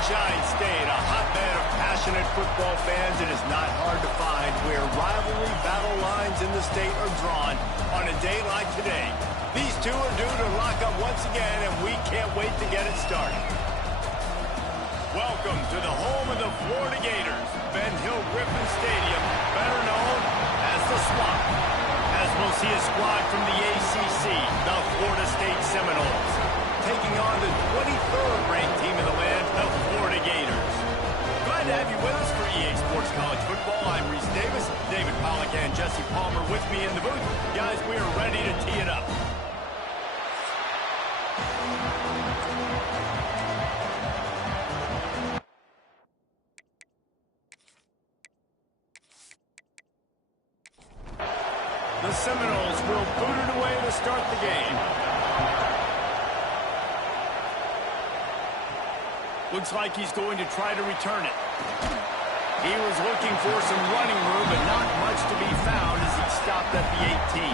Sunshine State, a hotbed of passionate football fans. It is not hard to find where rivalry battle lines in the state are drawn on a day like today. These two are due to lock up once again, and we can't wait to get it started. Welcome to the home of the Florida Gators, Ben Hill Griffin Stadium, better known as the Swamp, as we'll see a squad from the ACC, the Florida State Seminoles, taking on the 23rd ranked team in the land, the Florida Gators. Glad to have you with us for EA Sports College Football. I'm Reese Davis, David Pollack and Jesse Palmer with me in the booth. Guys, we are ready to tee it up. The Seminoles will boot it away to start the game. Looks like he's going to try to return it. He was looking for some running room, but not much to be found as he stopped at the 18.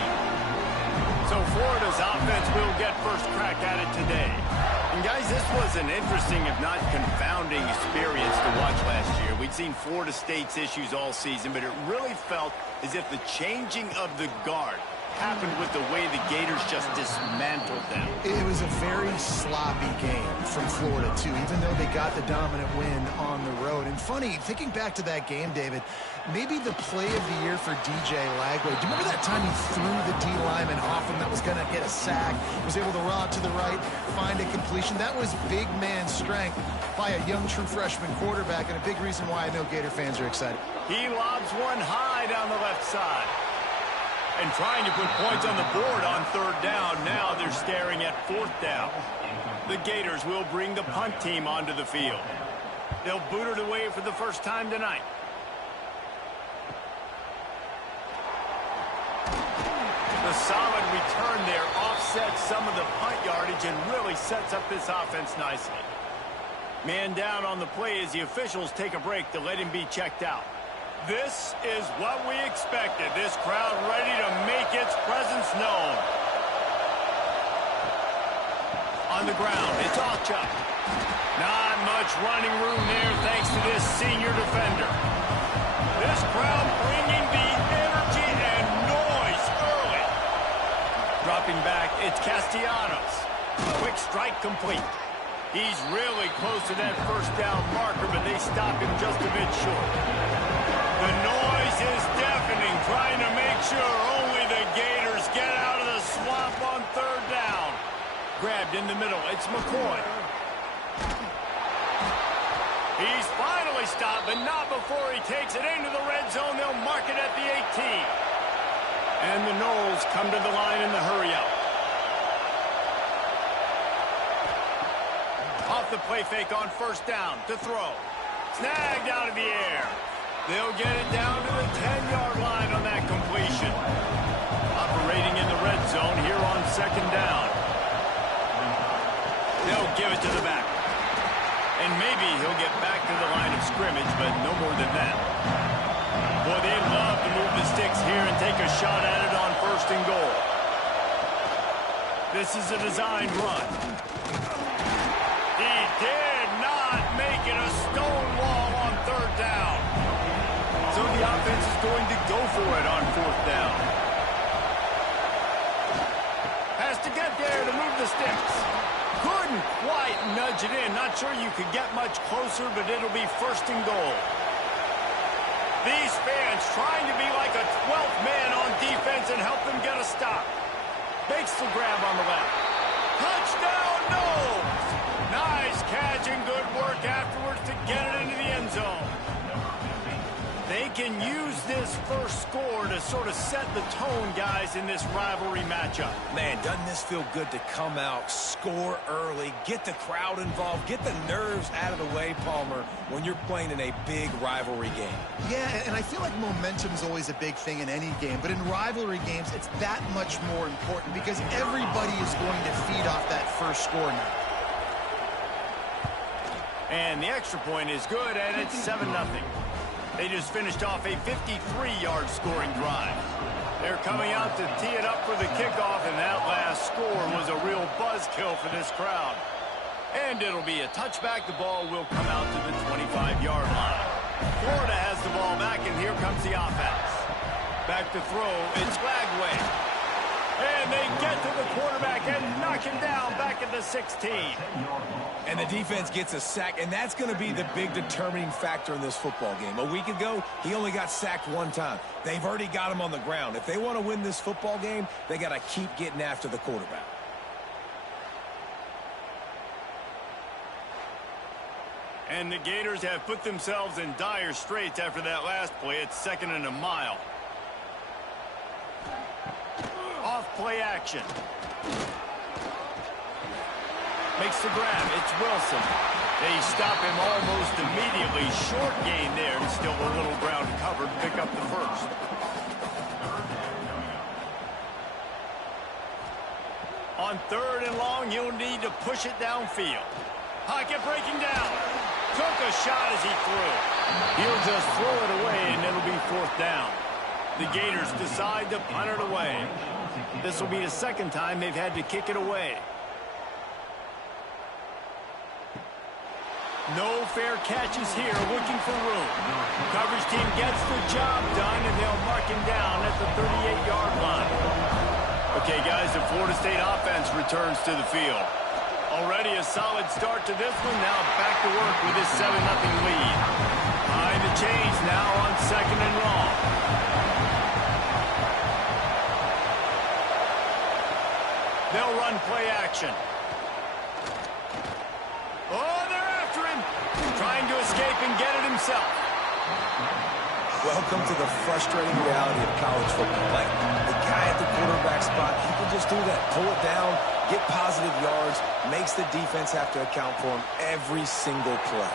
So Florida's offense will get first crack at it today. And guys, this was an interesting, if not confounding, experience to watch last year. We'd seen Florida State's issues all season, but it really felt as if the changing of the guard happened with the way the Gators just dismantled them. It was a very sloppy game from Florida, too, even though they got the dominant win on the road. And funny, thinking back to that game, David, maybe the play of the year for DJ Lagway. Do you remember that time he threw the D lineman off him that was going to get a sack, was able to run out to the right, find a completion? That was big man strength by a young true freshman quarterback, and a big reason why I know Gator fans are excited. He lobs one high down the left side. And trying to put points on the board on third down. Now they're staring at fourth down. The Gators will bring the punt team onto the field. They'll boot it away for the first time tonight. The solid return there offsets some of the punt yardage and really sets up this offense nicely. Man down on the play as the officials take a break to let him be checked out. This is what we expected. This crowd ready to make its presence known. On the ground, it's Ochuk. Not much running room there thanks to this senior defender. This crowd bringing the energy and noise early. Dropping back, it's Castellanos. Quick strike complete. He's really close to that first down marker, but they stop him just a bit short. The noise is deafening, trying to make sure only the Gators get out of the swamp on third down. Grabbed in the middle, it's McCoy. He's finally stopped, but not before he takes it into the red zone. They'll mark it at the 18. And the Noles come to the line in the hurry-up. Off the play fake on first down to throw. Snagged out of the air. They'll get it down to the 10-yard line on that completion. Operating in the red zone here on second down. They'll give it to the back. And maybe he'll get back to the line of scrimmage, but no more than that. Boy, they'd love to move the sticks here and take a shot at it on first and goal. This is a designed run. He did not make it a stone wall on third down. So the offense is going to go for it on fourth down. Has to get there to move the sticks. Couldn't quite nudge it in. Not sure you could get much closer, but it'll be first and goal. These fans trying to be like a 12th man on defense and help them get a stop. Makes the grab on the left. Touchdown, Noles! Nice catch and good work afterwards to get it into the end zone. They can use this first score to sort of set the tone, guys, in this rivalry matchup. Man, doesn't this feel good to come out, score early, get the crowd involved, get the nerves out of the way, Palmer, when you're playing in a big rivalry game? Yeah, and I feel like momentum's always a big thing in any game, but in rivalry games, it's that much more important because everybody is going to feed off that first score now. And the extra point is good, and it's 7-0. They just finished off a 53-yard scoring drive. They're coming out to tee it up for the kickoff, and that last score was a real buzzkill for this crowd. And it'll be a touchback. The ball will come out to the 25-yard line. Florida has the ball back, and here comes the offense. Back to throw. It's Lagway. And they get to the quarterback and knock him down back at the 16. And the defense gets a sack, and that's going to be the big determining factor in this football game. A week ago, he only got sacked one time. They've already got him on the ground. If they want to win this football game, they got to keep getting after the quarterback. And the Gators have put themselves in dire straits after that last play. It's 2nd and a mile. Off play action. Makes the grab. It's Wilson. They stop him almost immediately. Short gain there. Still a little ground covered. Pick up the first. On 3rd and long, you'll need to push it downfield. Pocket breaking down. Took a shot as he threw. He'll just throw it away, and it'll be 4th down. The Gators decide to punt it away. This will be the 2nd time they've had to kick it away. No fair catches here, looking for room. Coverage team gets the job done, and they'll mark him down at the 38-yard line. Okay, guys, the Florida State offense returns to the field. Already a solid start to this one. Now back to work with this 7-0 lead. Behind the chains now on 2nd and long. They'll run play action. Oh, they're after him. Trying to escape and get it himself. Welcome to the frustrating reality of college football. Like the guy at the quarterback spot, he can just do that. Pull it down, get positive yards, makes the defense have to account for him every single play.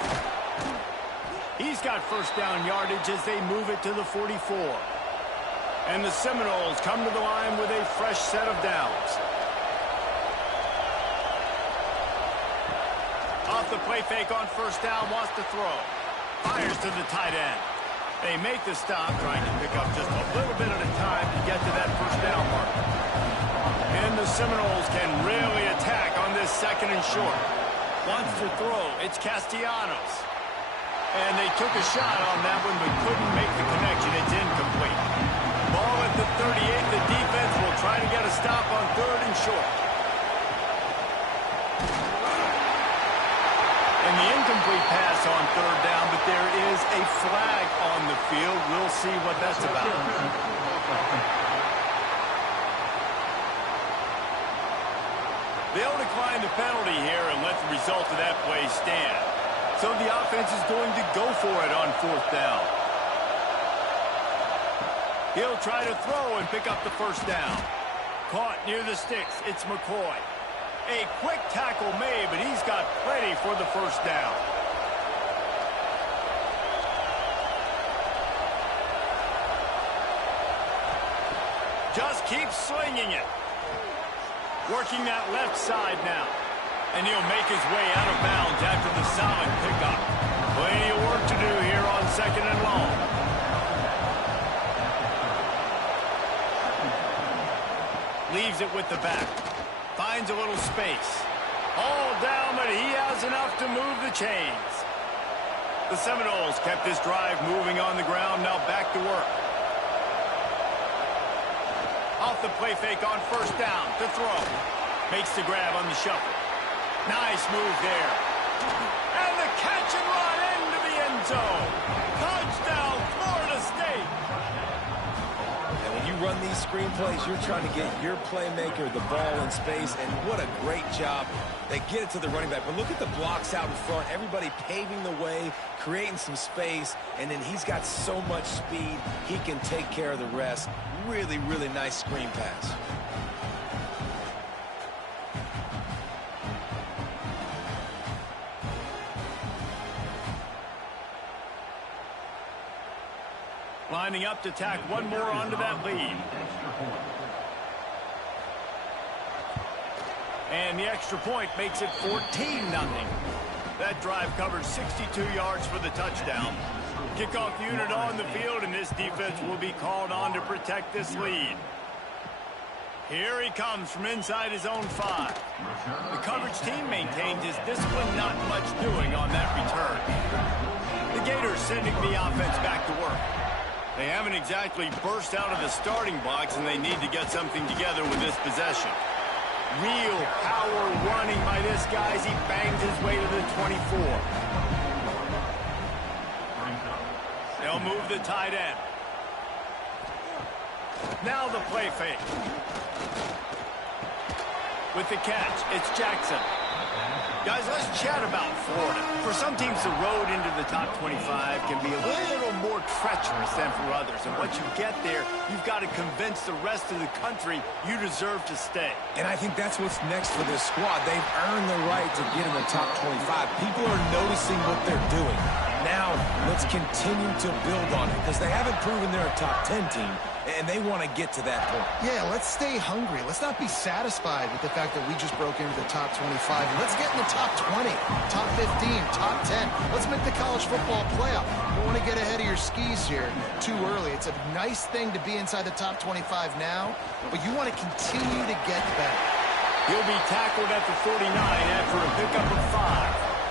He's got 1st down yardage as they move it to the 44. And the Seminoles come to the line with a fresh set of downs. Off the play fake on 1st down, wants to throw. Fires to the tight end. They make the stop, trying to pick up just a little bit at a time to get to that 1st down mark. And the Seminoles can really attack on this 2nd and short. Wants to throw. It's Castellanos. And they took a shot on that one, but couldn't make the connection. It's incomplete. Ball at the 38. The defense will try to get a stop on 3rd and short. And the incomplete pass on 3rd down, but there is a flag on the field. We'll see what that's about. They'll decline the penalty here and let the result of that play stand. So the offense is going to go for it on 4th down. He'll try to throw and pick up the 1st down. Caught near the sticks. It's McCoy. A quick tackle made, but he's got plenty for the 1st down. Just keep slinging it. Working that left side now. And he'll make his way out of bounds after the solid pickup. Plenty of work to do here on 2nd and long. Leaves it with the back. Finds a little space. All down, but he has enough to move the chains. The Seminoles kept this drive moving on the ground. Now back to work. Off the play fake on 1st down to throw. Makes the grab on the shuffle. Nice move there. And the catch and run into the end zone. Touchdown, Florida State. And when you run these screen plays, you're trying to get your playmaker the ball in space, and what a great job. They get it to the running back, but look at the blocks out in front. Everybody paving the way, creating some space, and then he's got so much speed, he can take care of the rest. Really, really nice screen pass. Lining up to tack one more onto that lead. And the extra point makes it 14-0. That drive covers 62 yards for the touchdown. Kickoff unit on the field, and this defense will be called on to protect this lead. Here he comes from inside his own 5. The coverage team maintains his discipline, not much doing on that return. The Gators sending the offense back to work. They haven't exactly burst out of the starting blocks, and they need to get something together with this possession. Real power running by this guy as he bangs his way to the 24. They'll move the tight end. Now the play fake. With the catch, it's Jackson. Guys, let's chat about Florida. For some teams, the road into the top 25 can be a little more treacherous than for others. And once you get there, you've got to convince the rest of the country you deserve to stay. And I think that's what's next for this squad. They've earned the right to get in the top 25. People are noticing what they're doing. Now, let's continue to build on it because they haven't proven they're a top 10 team, and they want to get to that point. Yeah, let's stay hungry. Let's not be satisfied with the fact that we just broke into the top 25. Let's get in the top 20, top 15, top 10. Let's make the college football playoff. You don't want to get ahead of your skis here too early. It's a nice thing to be inside the top 25 now, but you want to continue to get better. He'll be tackled at the 49 after a pickup of 5.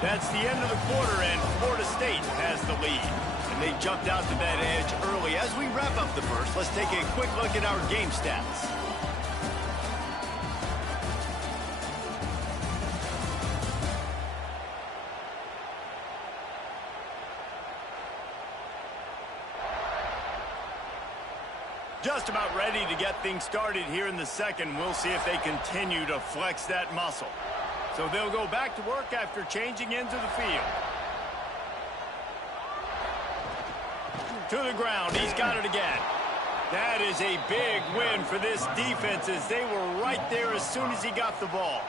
That's the end of the quarter, and Florida State has the lead. And they jumped out to that edge early. As we wrap up the first, let's take a quick look at our game stats. Just about ready to get things started here in the second. We'll see if they continue to flex that muscle. So they'll go back to work after changing into the field. To the ground, he's got it again. That is a big win for this defense as they were right there as soon as he got the ball.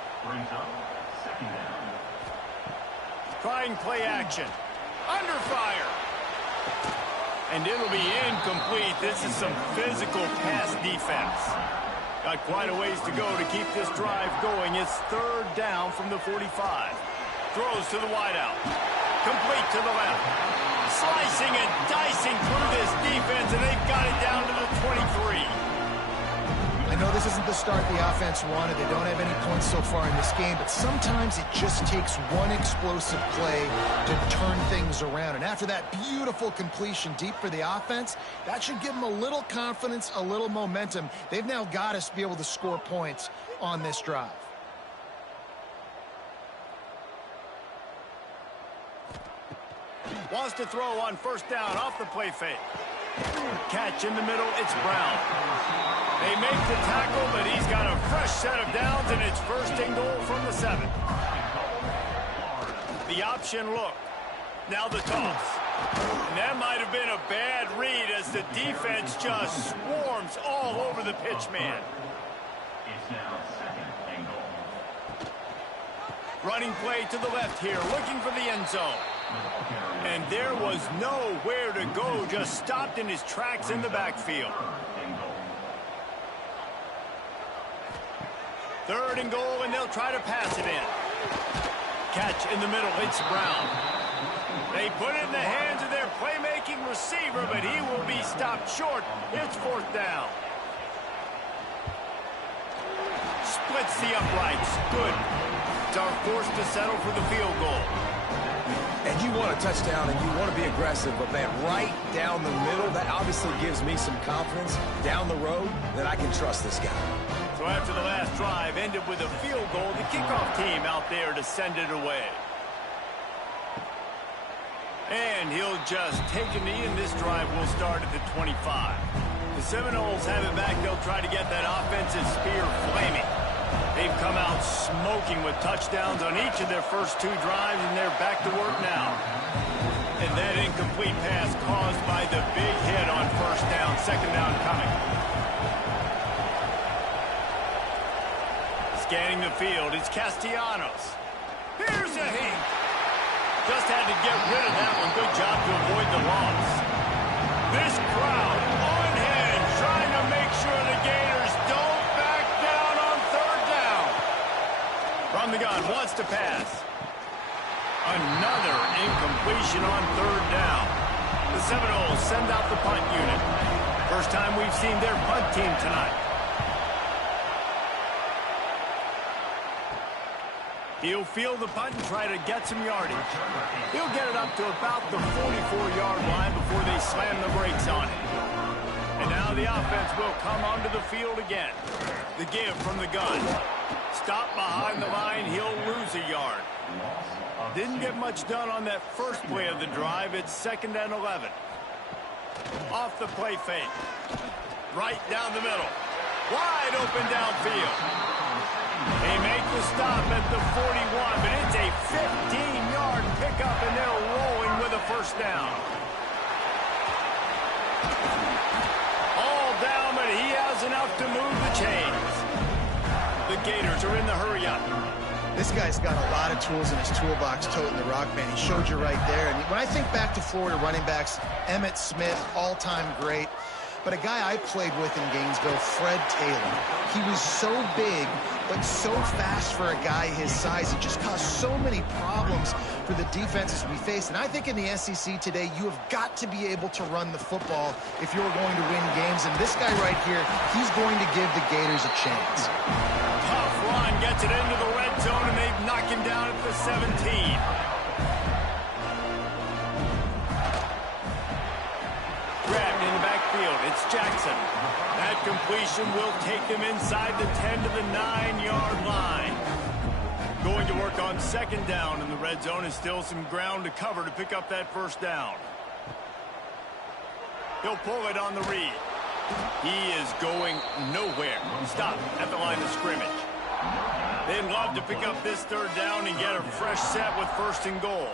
Trying play action. Under fire. And it'll be incomplete. This is some physical pass defense. Got quite a ways to go to keep this drive going. It's third down from the 45. Throws to the wideout. Complete to the left. Slicing and dicing through this defense, and they've got it down to the 23. I know this isn't the start the offense wanted. They don't have any points so far in this game, but sometimes it just takes one explosive play to turn things around. And after that beautiful completion deep for the offense, that should give them a little confidence, a little momentum. They've now got us to be able to score points on this drive. Wants to throw on first down off the play fake. Catch in the middle, it's Brown. They make the tackle, but he's got a fresh set of downs, and it's first and goal from the 7. The option look. Now the toss. And that might have been a bad read as the defense just swarms all over the pitch man. Running play to the left here, looking for the end zone. And there was nowhere to go, just stopped in his tracks in the backfield. Third and goal, and they'll try to pass it in. Catch in the middle, it's Brown. They put it in the hands of their playmaking receiver, but he will be stopped short. It's fourth down. Splits the uprights, good. Are forced to settle for the field goal. And you want a touchdown and you want to be aggressive, but man, right down the middle, that obviously gives me some confidence down the road that I can trust this guy. So after the last drive ended with a field goal, the kickoff team out there to send it away. And he'll just take a knee, and this drive will start at the 25. The Seminoles have it back. They'll try to get that offensive spear flaming. They've come out smoking with touchdowns on each of their first 2 drives, and they're back to work now. And that incomplete pass caused by the big hit on first down, second down coming. Scanning the field, it's Castellanos. Here's a hit. Just had to get rid of that one. Good job to avoid the loss. This crowd on hand trying to make sure the Gators don't back down on third down. From the gun, wants to pass. Another incompletion on third down. The Seminoles send out the punt unit. First time we've seen their punt team tonight. He'll field the punt and try to get some yardage. He'll get it up to about the 44-yard line before they slam the brakes on it. And now the offense will come onto the field again. The give from the gun. Stop behind the line, he'll lose a yard. Didn't get much done on that first play of the drive. It's 2nd and 11. Off the play fake. Right down the middle. Wide open downfield. They make the stop at the 41, but it's a 15-yard pickup, and they're rolling with a first down. All down, but he has enough to move the chains. The Gators are in the hurry-up. This guy's got a lot of tools in his toolbox toting the rock band. He showed you right there. And when I think back to Florida running backs, Emmitt Smith, all-time great. But a guy I played with in Gainesville, Fred Taylor, he was so big, but so fast for a guy his size. It just caused so many problems for the defenses we faced. And I think in the SEC today, you have got to be able to run the football if you're going to win games. And this guy right here, he's going to give the Gators a chance. Tough run, gets it into the red zone, and they knock him down at the 17. Grabbed in the backfield, it's Jackson. That completion will take them inside the 10 to the 9-yard line. Going to work on 2nd down in the red zone, and still some ground to cover to pick up that first down. He'll pull it on the read. He is going nowhere. Stop at the line of scrimmage. They'd love to pick up this 3rd down and get a fresh set with 1st and goal.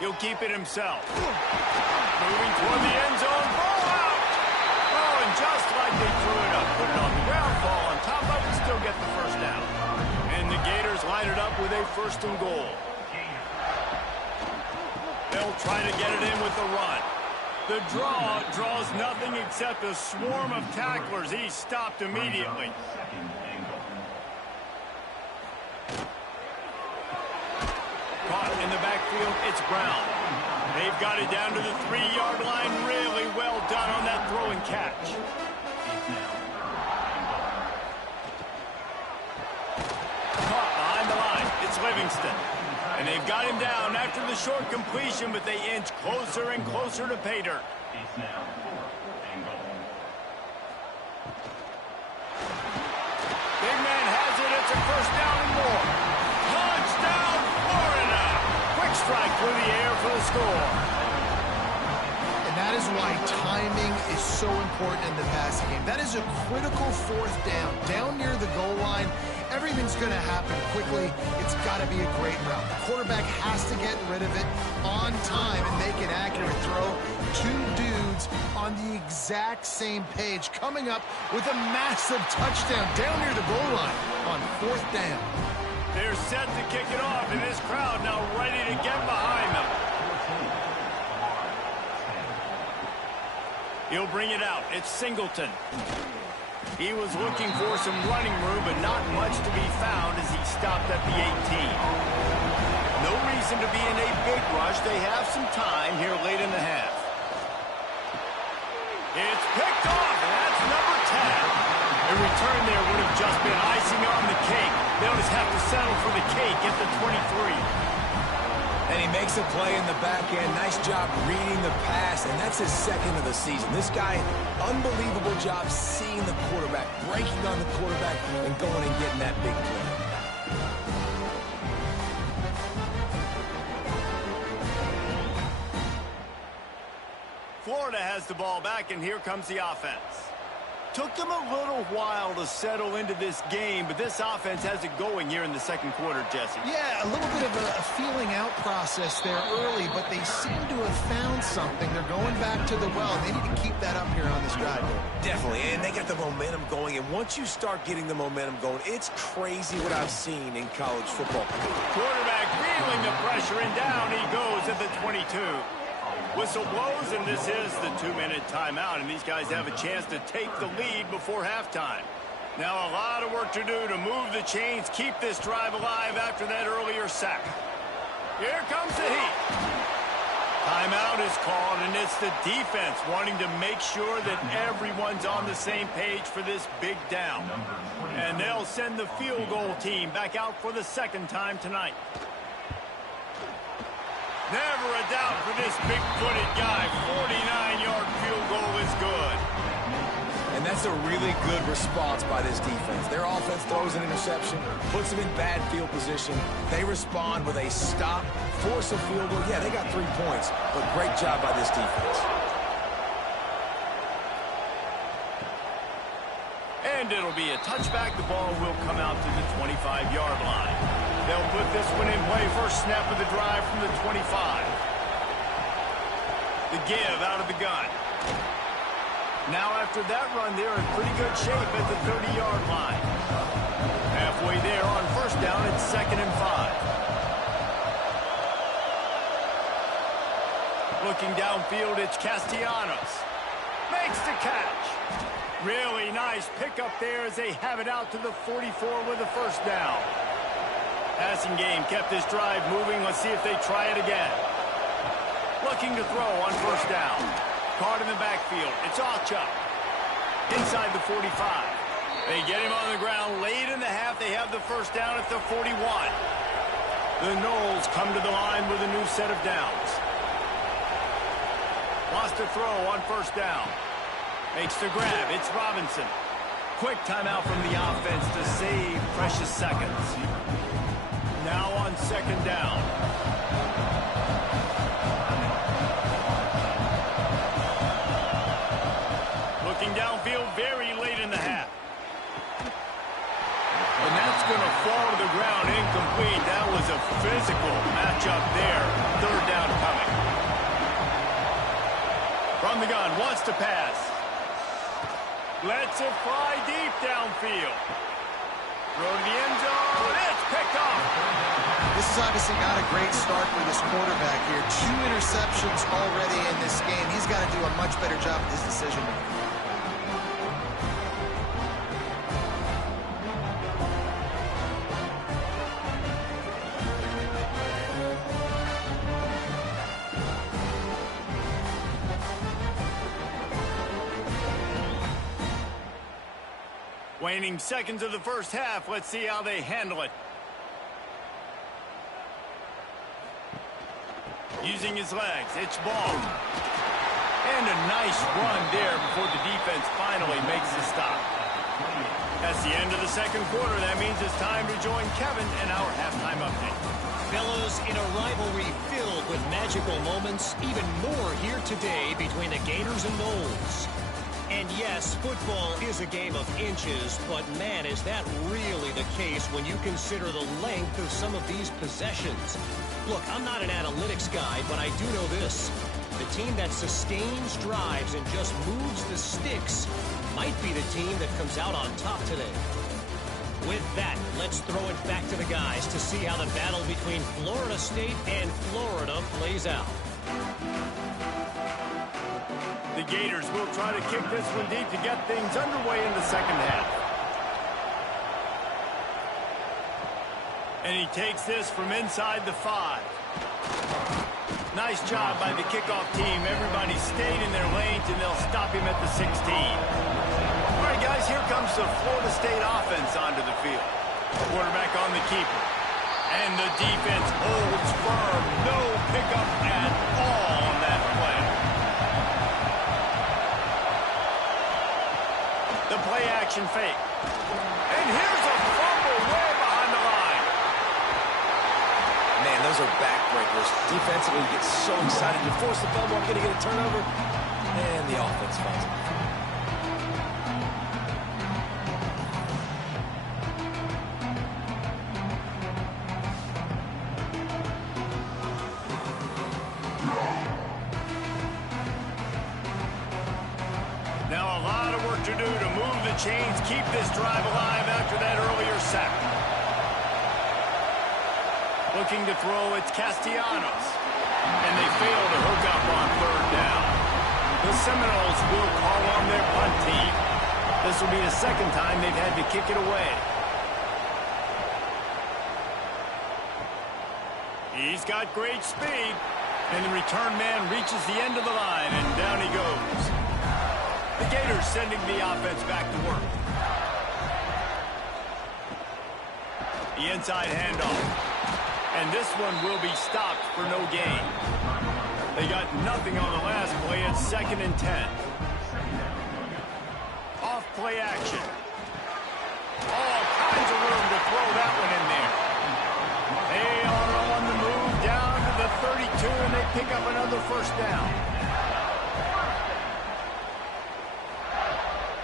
He'll keep it himself. Moving toward the end zone. Ball out! Oh, and just like they threw it up, put it on the ground, fall on top of it, still get the first down. And the Gators line it up with a 1st and goal. They'll try to get it in with the run. The draw draws nothing except a swarm of tacklers. He's stopped immediately. Caught in the backfield, it's Brown. They've got it down to the 3-yard line. Really well done on that throw and catch. Caught behind the line, it's Livingston. And they've got him down after the short completion, but they inch closer and closer to pay dirt. Big man has it, it's a first down and more. Touchdown, Florida! Quick strike through the air for the score. And that is why timing is so important in the passing game. That is a critical 4th down. Down near the goal line, everything's going to happen quickly. It's got to be a great route. The quarterback has to get rid of it on time and make an accurate throw. 2 dudes on the exact same page, coming up with a massive touchdown down near the goal line on 4th down. They're set to kick it off, and this crowd now ready to get behind them. He'll bring it out. It's Singleton. He was looking for some running room, but not much to be found as he stopped at the 18. No reason to be in a big rush. They have some time here late in the half. It's picked off, and that's number 10. A return there would have just been icing on the cake. They'll just have to settle for the cake at the 23. And he makes a play in the back end. Nice job reading the pass, and that's his 2nd of the season. This guy, unbelievable job seeing the quarterback, breaking on the quarterback, and going and getting that big play. Florida has the ball back, and here comes the offense. Took them a little while to settle into this game, but this offense has it going here in the 2nd quarter, Jesse. Yeah, a little bit of a feeling out process there early, but they seem to have found something. They're going back to the well. They need to keep that up here on this drive. Definitely, and they got the momentum going, and once you start getting the momentum going, it's crazy what I've seen in college football. Quarterback feeling the pressure, and down he goes at the 22. Whistle blows, and this is the 2-minute timeout, and these guys have a chance to take the lead before halftime. Now a lot of work to do to move the chains, keep this drive alive after that earlier sack. Here comes the heat. Timeout is called, and it's the defense wanting to make sure that everyone's on the same page for this big down. And they'll send the field goal team back out for the second time tonight. Never a doubt for this big-footed guy. 49-yard field goal is good. And that's a really good response by this defense. Their offense throws an interception, puts them in bad field position. They respond with a stop, force a field goal. Yeah, they got 3 points, but great job by this defense. And it'll be a touchback. The ball will come out to the 25-yard line. They'll put this one in play. First snap of the drive from the 25. The give out of the gun. Now after that run, they're in pretty good shape at the 30-yard line. Halfway there on first down, it's 2nd and 5. Looking downfield, it's Castellanos. Makes the catch. Really nice pickup there as they have it out to the 44 with a first down. Passing game kept this drive moving. Let's see if they try it again. Looking to throw on first down. Caught in the backfield. It's Alchuk. Inside the 45. They get him on the ground. Late in the half, they have the first down at the 41. The Noles come to the line with a new set of downs. Wants to throw on first down. Makes the grab. It's Robinson. Quick timeout from the offense to save precious seconds. Now on second down. Looking downfield very late in the half. And that's going to fall to the ground incomplete. That was a physical matchup there. Third down coming. From the gun, wants to pass. Lets it fly deep downfield. Throw to the end zone. It's picked off. This is obviously not a great start for this quarterback here. 2 interceptions already in this game. He's got to do a much better job with his decision making. Waning seconds of the first half. Let's see how they handle it. Using his legs. It's ball. And a nice run there before the defense finally makes the stop. That's the end of the second quarter. That means it's time to join Kevin in our halftime update. Fellas, in a rivalry filled with magical moments, even more here today between the Gators and Noles. And yes, football is a game of inches, but man, is that really the case when you consider the length of some of these possessions. Look, I'm not an analytics guy, but I do know this. The team that sustains drives and just moves the sticks might be the team that comes out on top today. With that, let's throw it back to the guys to see how the battle between Florida State and Florida plays out. The Gators will try to kick this one deep to get things underway in the second half. And he takes this from inside the 5. Nice job by the kickoff team. Everybody stayed in their lanes, and they'll stop him at the 16. All right, guys, here comes the Florida State offense onto the field. Quarterback on the keeper. And the defense holds firm. No pickup at all on that play. The play action fake. And here's a fumble way behind the line. Man, those are backbreakers. Defensively, you get so excited. You force the fumble, I'm going to get a turnover. And the offense finds it. Now a lot of work to do to move the chains, keep this drive alive after that earlier sack. Looking to throw, it's Castellanos. And they fail to hook up on third down. The Seminoles will call on their punt team. This will be the second time they've had to kick it away. He's got great speed. And the return man reaches the end of the line, and down he goes. The Gators sending the offense back to work. The inside handoff. And this one will be stopped for no gain. They got nothing on the last play. It's 2nd and 10. Off play action. All kinds of room to throw that one in there. They are on the move down to the 32, and they pick up another first down.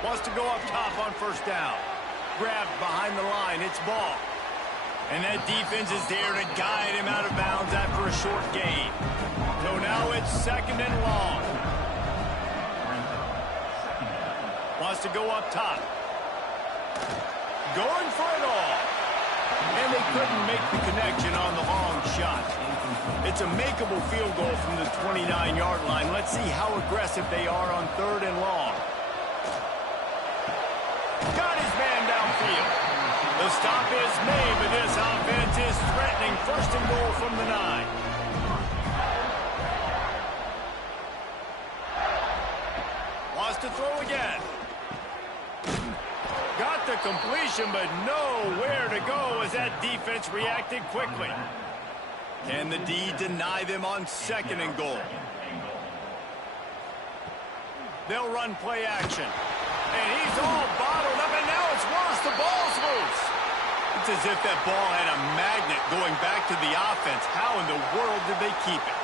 Wants to go up top on first down. Grabbed behind the line. It's ball. And that defense is there to guide him out of bounds after a short gain. So now it's 2nd and long. Wants to go up top. Going for it all. And they couldn't make the connection on the long shot. It's a makeable field goal from the 29-yard line. Let's see how aggressive they are on 3rd and long. Got his man downfield. The stop is made, but this offense is threatening 1st and goal from the 9. Wants to throw again. Got the completion, but nowhere to go as that defense reacted quickly. Can the D deny them on 2nd and goal? They'll run play action. And he's all bottled up, and now it's worse. The ball's loose. It's as if that ball had a magnet going back to the offense. How in the world did they keep it?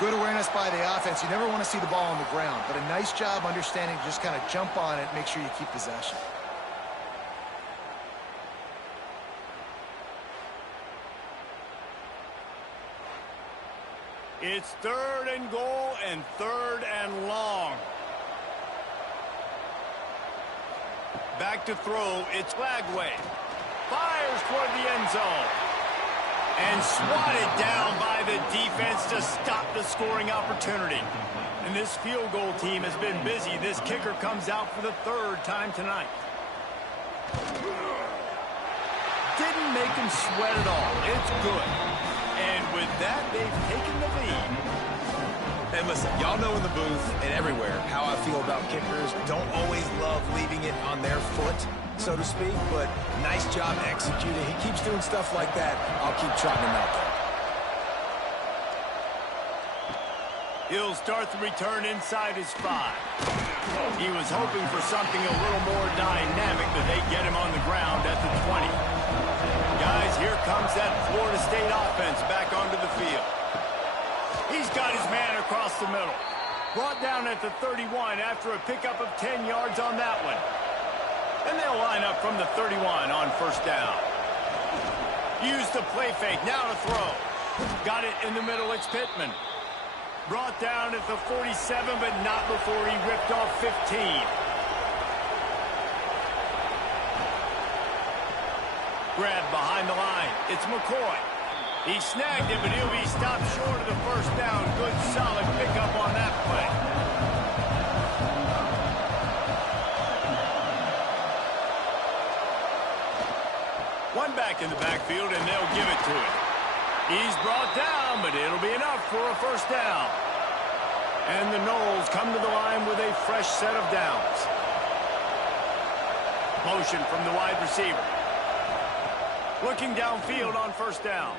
Good awareness by the offense. You never want to see the ball on the ground, but a nice job understanding to just kind of jump on it, make sure you keep possession. It's 3rd and goal and 3rd and long. Back to throw. It's Lagway. Fires toward the end zone. And swatted down by the defense to stop the scoring opportunity. And this field goal team has been busy. This kicker comes out for the 3rd time tonight. Didn't make him sweat at all. It's good. And with that, they've taken the lead. And listen, y'all know in the booth and everywhere how I feel about kickers. Don't always love leaving it on their foot, so to speak, but nice job executing. He keeps doing stuff like that. I'll keep trotting him out there. He'll start the return inside his 5. He was hoping for something a little more dynamic, but they get him on the ground at the 20. Guys, here comes that Florida State offense back onto the field. He's got his man across the middle. Brought down at the 31 after a pickup of 10 yards on that one. And they'll line up from the 31 on first down. Use the play fake, now to throw. Got it in the middle, it's Pittman. Brought down at the 47, but not before he ripped off 15. Grab behind the line, it's McCoy. He snagged it, but he'll be stopped short of the first down. Good, solid pickup on that play. One back in the backfield, and they'll give it to him. He's brought down, but it'll be enough for a first down. And the Noles come to the line with a fresh set of downs. Motion from the wide receiver. Looking downfield on first down.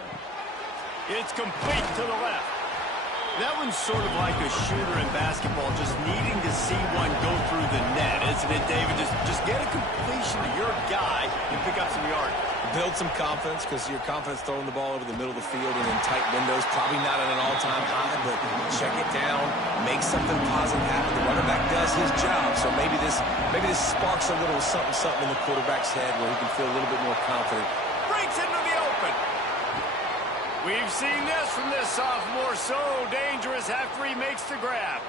It's complete to the left. That one's sort of like a shooter in basketball, just needing to see one go through the net, isn't it, David? Just get a completion to your guy and pick up some yardage. Build some confidence, because your confidence throwing the ball over the middle of the field and in tight windows, probably not at an all-time high, but check it down, make something positive happen. The running back does his job, so maybe this sparks a little something in the quarterback's head where he can feel a little bit more confident. Breaks into the open. We've seen this from this sophomore, so dangerous after he makes the grab.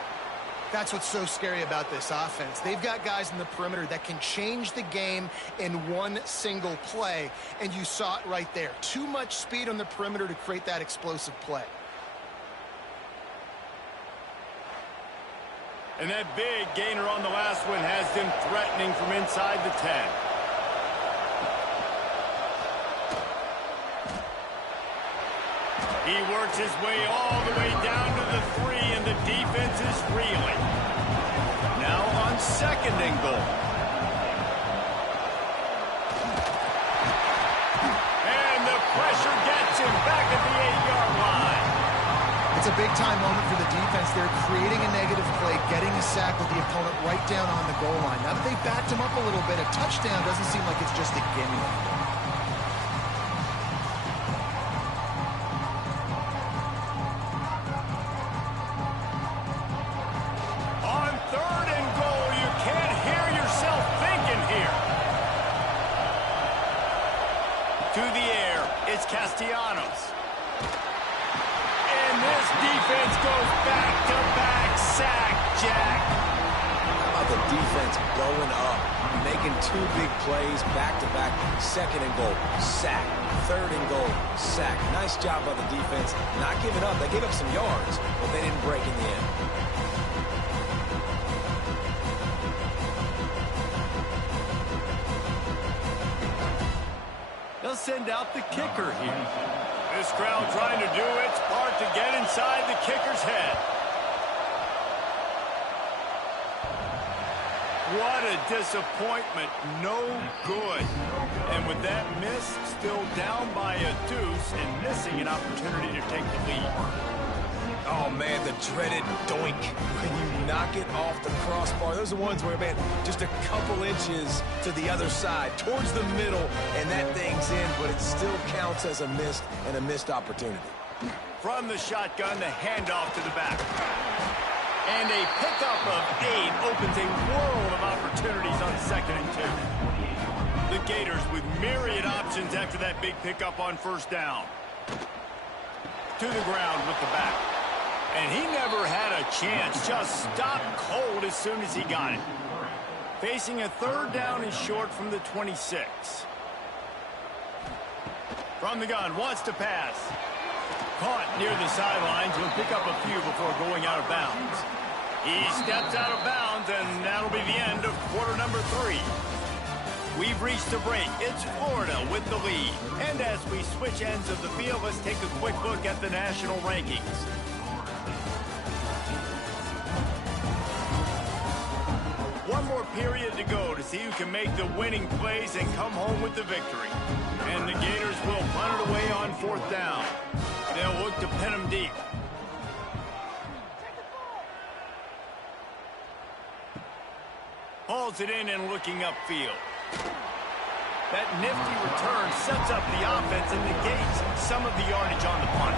That's what's so scary about this offense. They've got guys in the perimeter that can change the game in one single play, and you saw it right there. Too much speed on the perimeter to create that explosive play. And that big gainer on the last one has them threatening from inside the 10. He works his way all the way down to the 3, and the defense is reeling. Now on 2nd and goal. And the pressure gets him back at the 8-yard line. It's a big-time moment for the defense. They're creating a negative play, getting a sack with the opponent right down on the goal line. Now that they've backed him up a little bit, a touchdown doesn't seem like it's just a gimme. On 3rd and goal, you can't hear yourself thinking here. To the air, it's Castellanos. And this defense goes back-to-back sack, Jack. How about the defense going up, making 2 big plays back-to-back, 2nd and goal, sack, 3rd and goal, sack. Nice job by the defense, not giving up. They gave up some yards, but they didn't break in the end. They'll send out the kicker here. This crowd trying to do its part to get inside the kicker's head. What a disappointment. No good. And with that miss, still down by a deuce and missing an opportunity to take the lead. Oh, man, the dreaded doink. When you knock it off the crossbar, those are ones where, man, just a couple inches to the other side, towards the middle, and that thing's in, but it still counts as a missed opportunity. From the shotgun, the handoff to the back. And a pickup of 8 opens a world of opportunities on 2nd and 2. The Gators with myriad options after that big pickup on 1st down. To the ground with the back. And he never had a chance, just stopped cold as soon as he got it. Facing a 3rd down and short from the 26. From the gun, wants to pass. Caught near the sidelines, will pick up a few before going out of bounds. He steps out of bounds, and that'll be the end of quarter number 3. We've reached a break. It's Florida with the lead. And as we switch ends of the field, let's take a quick look at the national rankings. One more period to go to see who can make the winning plays and come home with the victory. And the Gators will punt it away on 4th down. They'll look to pin them deep. Hauls it in and looking upfield. That nifty return sets up the offense and negates some of the yardage on the punt.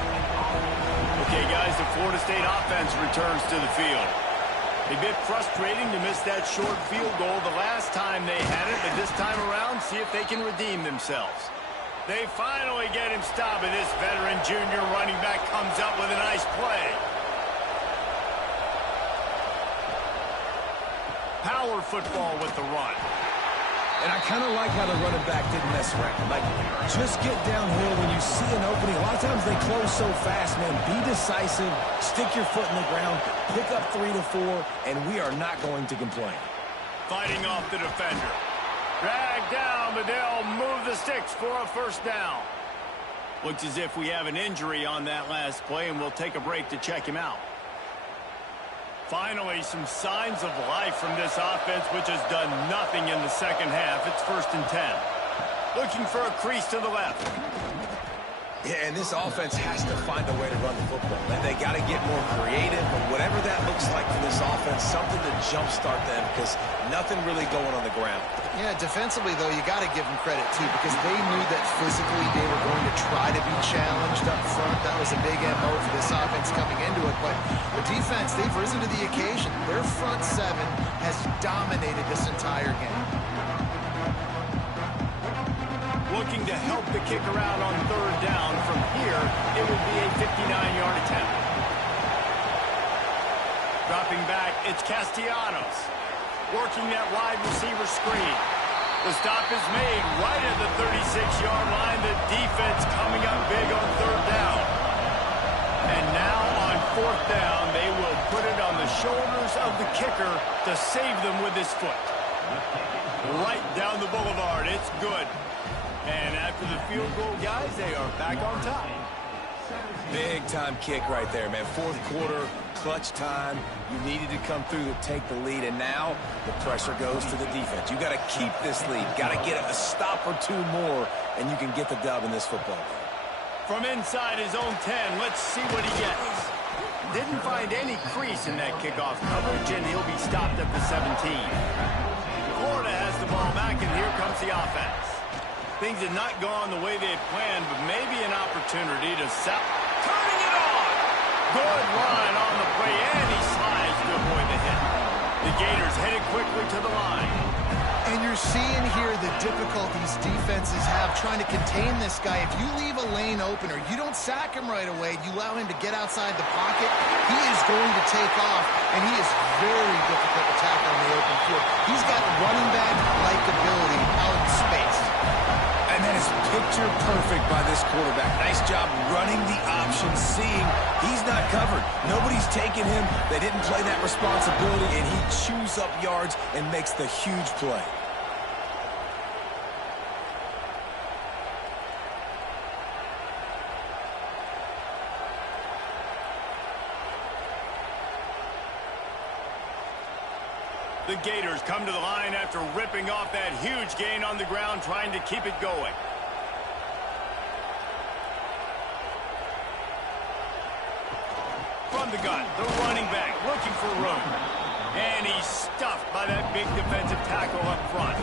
Okay, guys, the Florida State offense returns to the field. A bit frustrating to miss that short field goal the last time they had it, but this time around, see if they can redeem themselves. They finally get him stopped, and this veteran junior running back comes up with a nice play. Power football with the run. And I kind of like how the running back didn't mess around. Like, just get downhill when you see an opening. A lot of times they close so fast, man. Be decisive, stick your foot in the ground, pick up 3 to 4, and we are not going to complain. Fighting off the defender. Dragged down, but they'll move the sticks for a 1st down. Looks as if we have an injury on that last play, and we'll take a break to check him out. Finally, some signs of life from this offense, which has done nothing in the 2nd half. It's 1st and 10. Looking for a crease to the left. Yeah, and this offense has to find a way to run the football. And they got to get more creative, but whatever that looks like for this offense, something to jumpstart them, because nothing really going on the ground. Yeah, defensively, though, you got to give them credit, too, because they knew that physically they were going to try to be challenged up front. That was a big MO for this offense coming into it. But the defense, they've risen to the occasion. Their front 7 has dominated this entire game. Looking to help the kicker out on 3rd down. From here, it would be a 59-yard attempt. Dropping back, it's Castellanos. Working that wide receiver screen. The stop is made right at the 36-yard line. The defense coming up big on 3rd down. And now on 4th down, they will put it on the shoulders of the kicker to save them with his foot. Right down the boulevard. It's good. And after the field goal, guys, they are back on top. Big-time kick right there, man. Fourth quarter, clutch time. You needed to come through to take the lead, and now the pressure goes to the defense. You got to keep this lead. Got to get a stop or two more, and you can get the dub in this football game. From inside his own 10, let's see what he gets. Didn't find any crease in that kickoff coverage, and he'll be stopped at the 17. Florida has the ball back, and here comes the offense. Things had not gone the way they had planned, but maybe an opportunity to turning it on. Good run on the play, and he slides to avoid the hit. The Gators headed quickly to the line. And you're seeing here the difficulties defenses have trying to contain this guy. If you leave a lane open or you don't sack him right away, you allow him to get outside the pocket, he is going to take off, and he is very difficult to tackle on the open field. He's got running back-like ability out in space. And that is picture perfect by this quarterback. Nice job running the option, seeing he's not covered. Nobody's taking him. They didn't play that responsibility, and he chews up yards and makes the huge play. The Gators come to the line after ripping off that huge gain on the ground, trying to keep it going. From the gun, the running back looking for room. And he's stuffed by that big defensive tackle up front.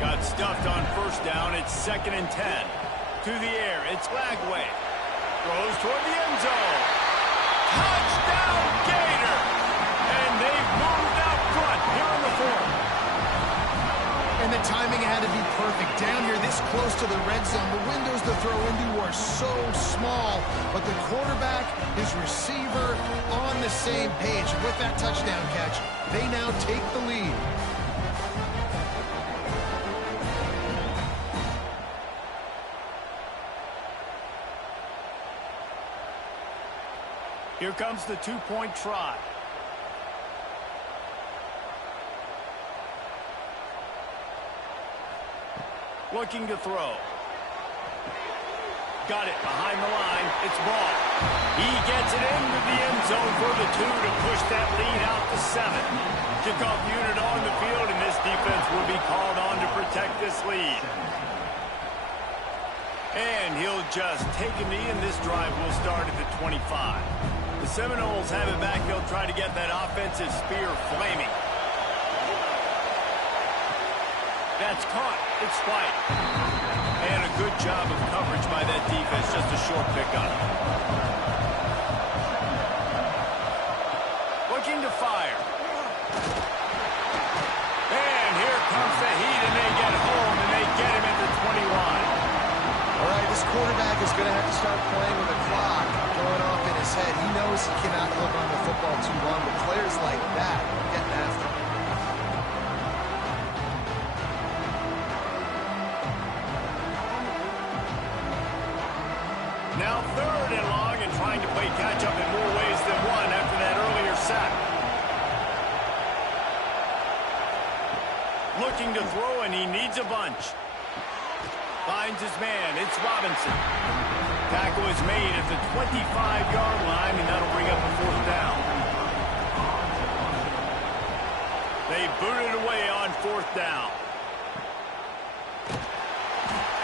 Got stuffed on first down. It's 2nd and 10. To the air, it's Lagway. Throws toward the end zone. Touchdown, Gator! And they've moved out front here in the fourth. And the timing had to be perfect. Down here this close to the red zone, the windows to throw into are so small, but the quarterback, his receiver, on the same page. With that touchdown catch, they now take the lead. Here comes the two-point try. Looking to throw. Got it behind the line. It's ball. He gets it into the end zone for the 2 to push that lead out to 7. Kickoff unit on the field, and this defense will be called on to protect this lead. And he'll just take a knee, and this drive will start at the 25. The Seminoles have it back. They'll try to get that offensive spear flaming. That's caught. It's White. And a good job of coverage by that defense. Just a short pickup. Looking to fire. And here comes the heat, and they get home, and they get him at the 21. All right, this quarterback is going to have to start playing with a clock going off in his head. He knows he cannot hold on to the football too long, but players like that are getting after him. Now 3rd and long, and trying to play catch-up in more ways than one after that earlier sack. Looking to throw, and he needs a bunch. Finds his man. It's Robinson. Tackle is made at the 25-yard line, and that'll bring up a 4th down. They boot it away on 4th down.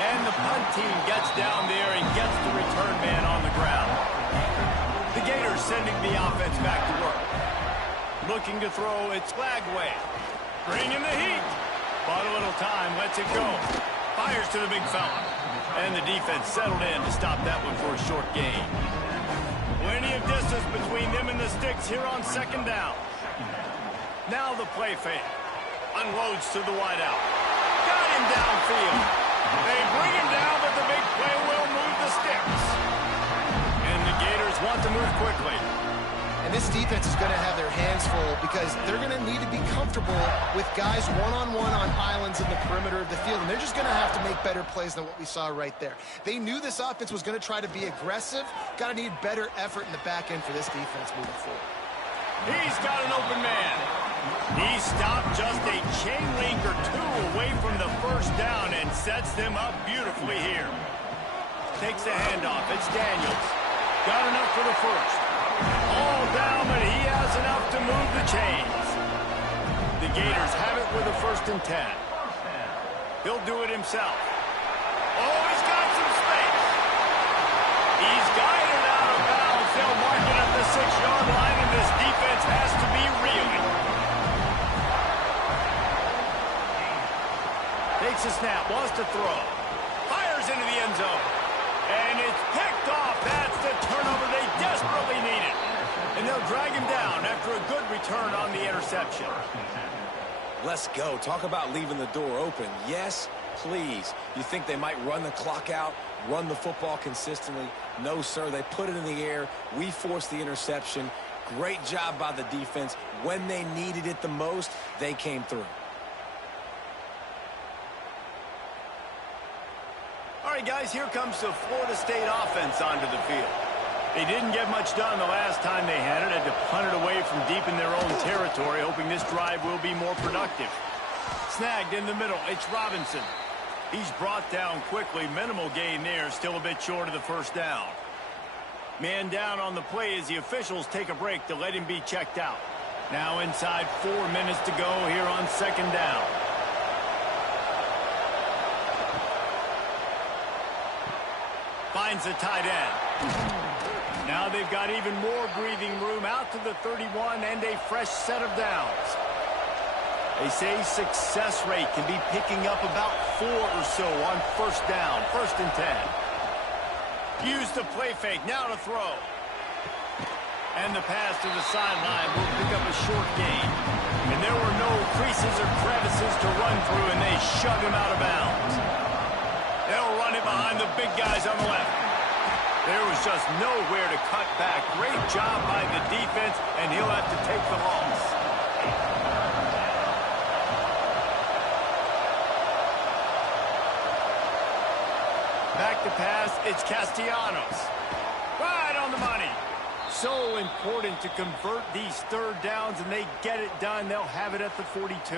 And the punt team gets down there and gets the return man on the ground. The Gators sending the offense back to work. Looking to throw, it's Lagway. Bringing the heat. Bought a little time, lets it go. Fires to the big fella. And the defense settled in to stop that one for a short gain. Plenty of distance between them and the sticks here on 2nd down. Now the play fake. Unloads to the wideout. Got him downfield. They bring him down, but the big play will move the sticks. And the Gators want to move quickly. And this defense is going to have their hands full because they're going to need to be comfortable with guys one-on-one on islands in the perimeter of the field. And they're just going to have to make better plays than what we saw right there. They knew this offense was going to try to be aggressive. Got to need better effort in the back end for this defense moving forward. He's got an open man. He stopped just a chain link or two away from the first down and sets them up beautifully here. Takes the handoff. It's Daniels. Got enough for the first. All down, but he has enough to move the chains. The Gators have it with a 1st and 10. He'll do it himself. Oh, he's got some space. He's guided out of bounds. They'll mark it at the 6-yard line, and this defense has to be reeling. Takes a snap, wants to throw. Fires into the end zone. And it's picked off. That's the turnover they desperately needed. And they'll drag him down after a good return on the interception. Let's go. Talk about leaving the door open. Yes, please. You think they might run the clock out, run the football consistently? No, sir. They put it in the air. We forced the interception. Great job by the defense. When they needed it the most, they came through. All right, guys, here comes the Florida State offense onto the field. They didn't get much done the last time they had it. Had to punt it away from deep in their own territory, hoping this drive will be more productive. Snagged in the middle. It's Robinson. He's brought down quickly. Minimal gain there. Still a bit short of the first down. Man down on the play as the officials take a break to let him be checked out. Now inside 4 minutes to go here on 2nd down. Finds the tight end. Now they've got even more breathing room out to the 31 and a fresh set of downs. They say success rate can be picking up about 4 or so on 1st down, 1st and 10. Use the play fake, now to throw. And the pass to the sideline will pick up a short gain. And there were no creases or crevices to run through, and they shove him out of bounds. They'll run it behind the big guys on the left. There was just nowhere to cut back. Great job by the defense, and he'll have to take the loss. Back to pass, it's Castellanos. Right on the money. So important to convert these 3rd downs, and they get it done. They'll have it at the 42.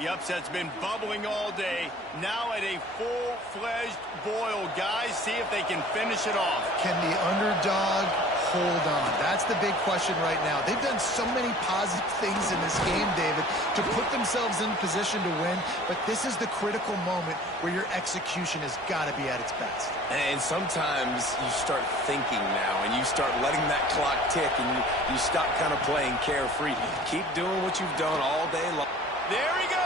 The upset's been bubbling all day. Now at a full-fledged boil. Guys, see if they can finish it off. Can the underdog hold on? That's the big question right now. They've done so many positive things in this game, David, to put themselves in position to win, but this is the critical moment where your execution has got to be at its best. And sometimes you start thinking now, and you start letting that clock tick, and you stop kind of playing carefree. Keep doing what you've done all day long. There he goes.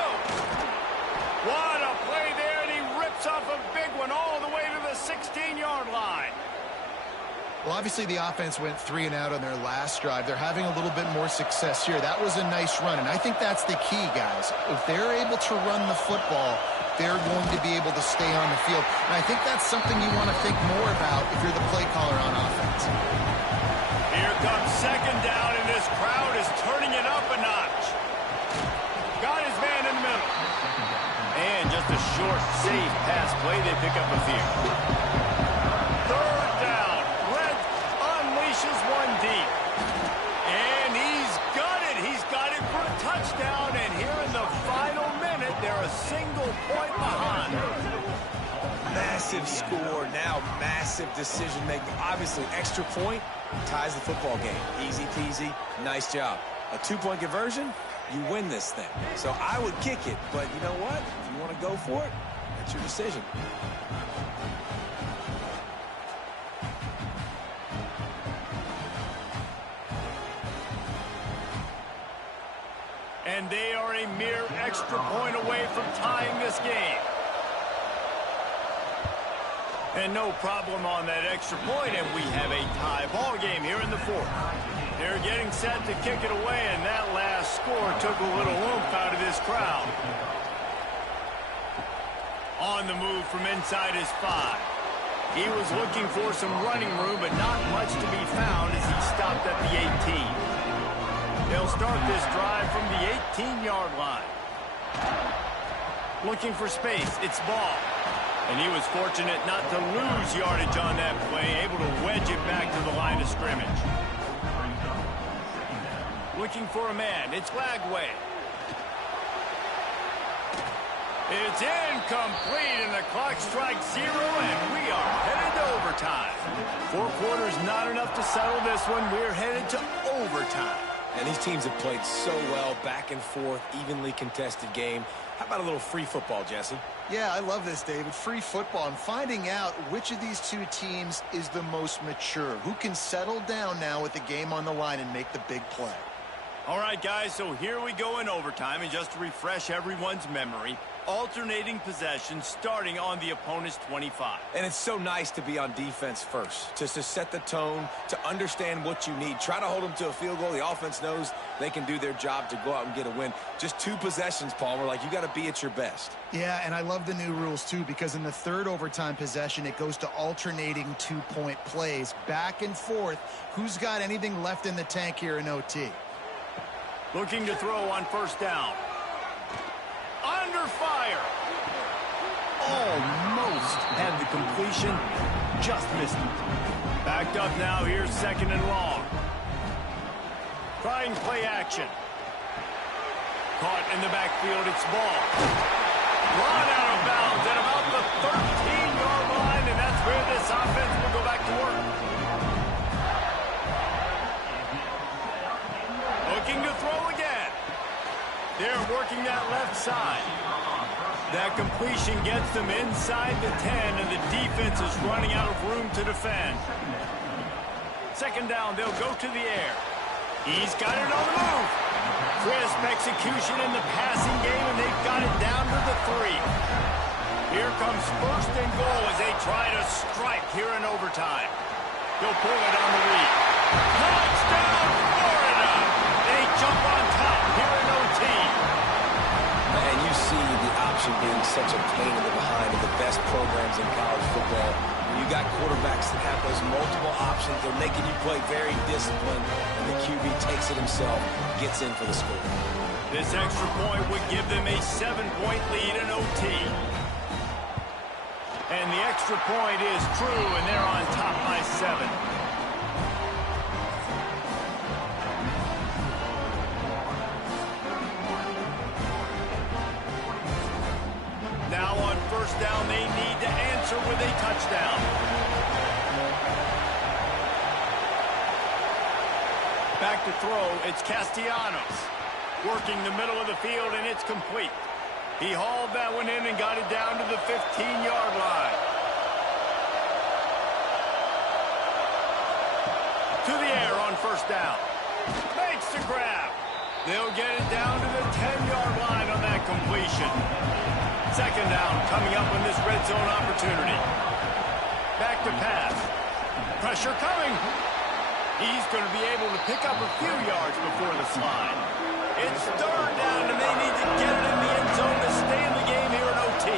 What a play there, and he rips off a big one all the way to the 16-yard line. Well, obviously the offense went 3 and out on their last drive. They're having a little bit more success here. That was a nice run, and I think that's the key, guys. If they're able to run the football, they're going to be able to stay on the field. And I think that's something you want to think more about if you're the play caller on offense. Here comes 2nd down, and this crowd is turning it up a notch. Got his man in the middle. And just a short, safe pass play. They pick up a few. 3rd down. Brett unleashes one deep. And he's got it. He's got it for a touchdown. And here in the final minute, they're a single point behind. Massive score, now massive decision making. Obviously, extra point ties the football game. Easy peasy, nice job. A 2-point conversion, you win this thing. So I would kick it, but you know what? If you want to go for it, that's your decision. And they are a mere extra point away from tying this game. And no problem on that extra point, and we have a tie ball game here in the 4th. They're getting set to kick it away, and that last score took a little oomph out of this crowd. On the move from inside his 5. He was looking for some running room, but not much to be found as he stopped at the 18. They'll start this drive from the 18-yard line. Looking for space. It's Ball. And he was fortunate not to lose yardage on that play, able to wedge it back to the line of scrimmage. looking for a man. It's Lagway. It's incomplete, and the clock strikes 0, and we are headed to overtime. 4 quarters not enough to settle this one. We're headed to overtime. And these teams have played so well, back and forth, evenly contested game. How about a little free football, Jesse? Yeah, I love this, David. Free football and finding out which of these two teams is the most mature, who can settle down now with the game on the line and make the big play. All right, guys, so here we go in overtime, and just to refresh everyone's memory, alternating possessions starting on the opponent's 25. And it's so nice to be on defense first, just to set the tone, to understand what you need. Try to hold them to a field goal. The offense knows they can do their job to go out and get a win. Just 2 possessions, Palmer, like you got to be at your best. Yeah, and I love the new rules, too, because in the 3rd overtime possession, it goes to alternating 2-point plays, back and forth. Who's got anything left in the tank here in OT? Looking to throw on 1st down. Under fire. Almost had the completion. Just missed it. Backed up now. Here's 2nd and long. Trying play action. Caught in the backfield. It's ball. Run out of bounds at about the 13-yard line, and that's where this offense will go back to work. Looking to throw again. They're working that left side. That completion gets them inside the 10, and the defense is running out of room to defend. 2nd down, they'll go to the air. He's got it on the move. Crisp execution in the passing game, and they've got it down to the 3. Here comes 1st and goal as they try to strike here in overtime. They'll pull it on the read. Touchdown, Florida! They jump on top here in OT. Man, you see the option being such a pain in the behind of the best programs in college football. When you got quarterbacks that have those multiple options, they're making you play very disciplined, and the QB takes it himself, gets in for the score. This extra point would give them a 7-point lead in OT. And the extra point is true, and they're on top by 7. Now on 1st down, they need to answer with a touchdown. Back to throw, it's Castellanos. Working the middle of the field, and it's complete. He hauled that one in and got it down to the 15-yard line. To the air on 1st down. Makes the grab. They'll get it down to the 10-yard line on that completion. 2nd down coming up on this red zone opportunity. Back to pass. Pressure coming. He's going to be able to pick up a few yards before the slide. It's 3rd down, and they need to get it in the end zone to stay in the game here in OT.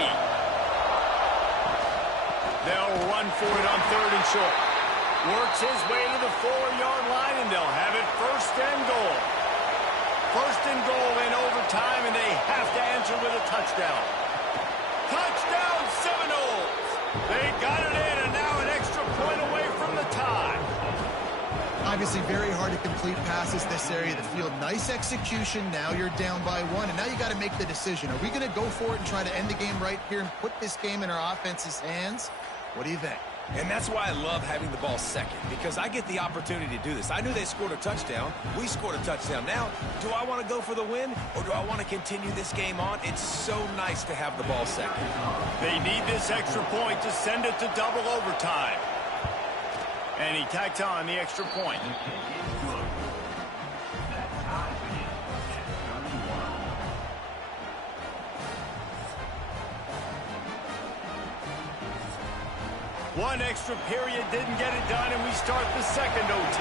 They'll run for it on 3rd and short. Works his way to the 4-yard line, and they'll have it 1st and goal. 1st and goal in overtime, and they have to answer with a touchdown. Touchdown, Seminoles! They got it in, and now an extra point away from the tie. Obviously very hard to complete passes this area of the field. Nice execution. Now you're down by 1, and now you got to make the decision. Are we going to go for it and try to end the game right here and put this game in our offense's hands? What do you think? And that's why I love having the ball 2nd, because I get the opportunity to do this. I knew they scored a touchdown. We scored a touchdown. Now, do I want to go for the win, or do I want to continue this game on? It's so nice to have the ball 2nd. They need this extra point to send it to double overtime. And he tacks on the extra point. One extra period didn't get it done, and we start the 2nd OT.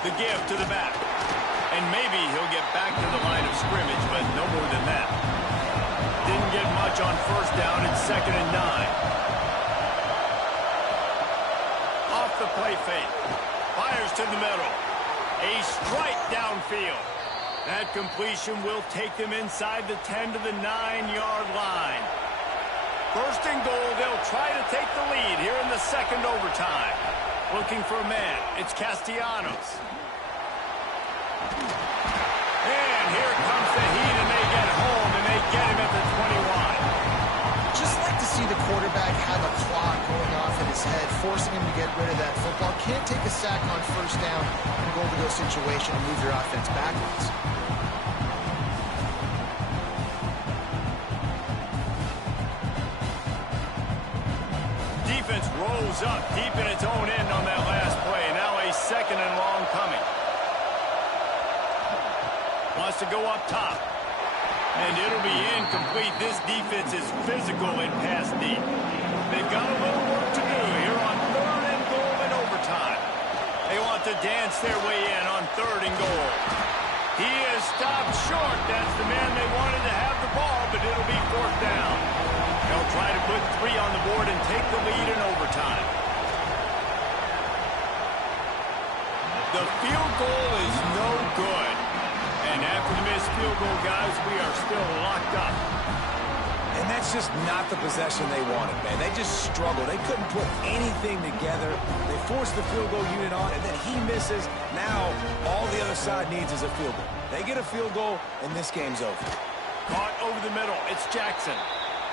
The give to the back. And maybe he'll get back to the line of scrimmage, but no more than that. Didn't get much on 1st down. It's 2nd and 9. Off the play fake. Fires to the middle. A strike downfield. That completion will take them inside the 10 to the 9-yard line. 1st and goal. They'll try to take the lead here in the 2nd overtime. Looking for a man. It's Castellanos. And here comes the heat, and they get home, and they get him at the 21. Just like to see the quarterback have a clock going off in his head, forcing him to get rid of that football. Can't take a sack on first down in a goal-to-go situation and move your offense backwards. Defense rolls up deep in its own end on that last play. Now a second and long coming. Wants to go up top. And it'll be incomplete. This defense is physical and pass deep. They've got a little work to do here on 3rd and goal in overtime. They want to dance their way in on 3rd and goal. He is stopped short. That's the man they wanted to have the ball, but it'll be 4th down. They'll try to put 3 on the board and take the lead in overtime. The field goal is no good. And after the missed field goal, guys, we are still locked up. And that's just not the possession they wanted, man. They just struggled. They couldn't put anything together. They forced the field goal unit on, and then he misses. Now all the other side needs is a field goal. They get a field goal, and this game's over. Caught over the middle. It's Jackson.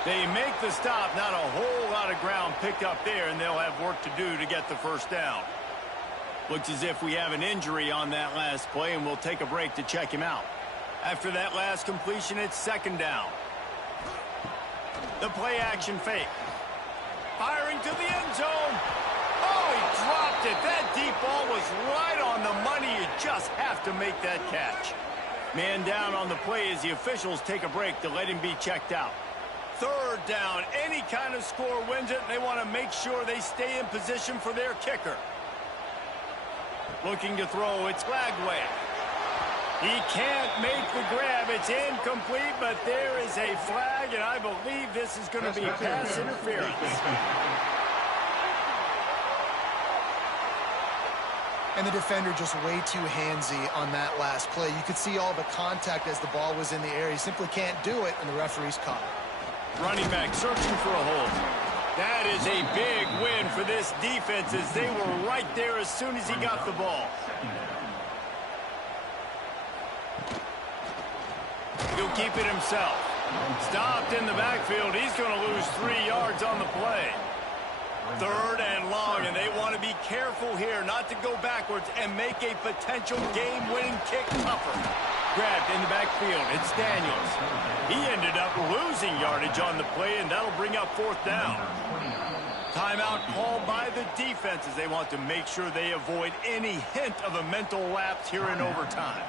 They make the stop. Not a whole lot of ground picked up there, and they'll have work to do to get the first down. Looks as if we have an injury on that last play, and we'll take a break to check him out. After that last completion, it's 2nd down. The play action fake. Firing to the end zone. Oh, he dropped it. That deep ball was right on the money. You just have to make that catch. Man down on the play as the officials take a break to let him be checked out. 3rd down. Any kind of score wins it, and they want to make sure they stay in position for their kicker. Looking to throw, it's Lagway. He can't make the grab. It's incomplete, but there is a flag, and I believe this is going to be pass interference. And the defender just way too handsy on that last play. You could see all the contact as the ball was in the air. He simply can't do it, and the referee's caught it. Running back searching for a hold. That is a big win for this defense as they were right there as soon as he got the ball. He'll keep it himself. Stopped in the backfield. He's going to lose 3 yards on the play. 3rd and long, and they want to be careful here not to go backwards and make a potential game-winning kick tougher. Grabbed in the backfield. It's Daniels. He ended up losing yardage on the play, and that'll bring up 4th down. Timeout called by the defense as they want to make sure they avoid any hint of a mental lapse here in overtime.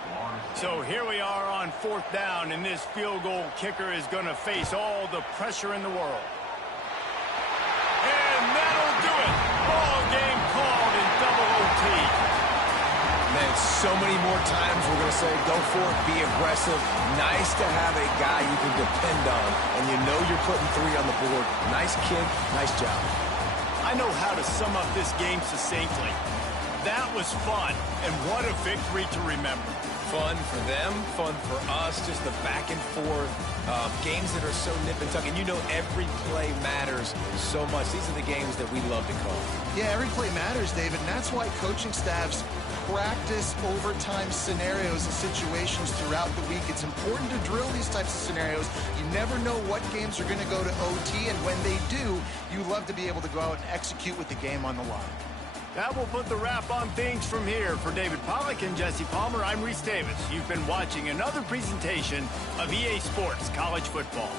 So here we are on 4th down, and this field goal kicker is going to face all the pressure in the world. And that'll do it. Ball game called in double OT. Man, so many more times we're going to say, go for it, be aggressive. Nice to have a guy you can depend on, and you know you're putting 3 on the board. Nice kick, nice job. I know how to sum up this game succinctly. That was fun, and what a victory to remember. Fun for them, fun for us, just the back and forth, games that are so nip and tuck, and you know every play matters so much. These are the games that we love to call. Yeah, every play matters, David, and that's why coaching staffs practice overtime scenarios and situations throughout the week. It's important to drill these types of scenarios. You never know what games are going to go to OT, and when they do, you love to be able to go out and execute with the game on the line. That will put the wrap on things from here. For David Pollack and Jesse Palmer, I'm Reese Davis. You've been watching another presentation of EA Sports College Football.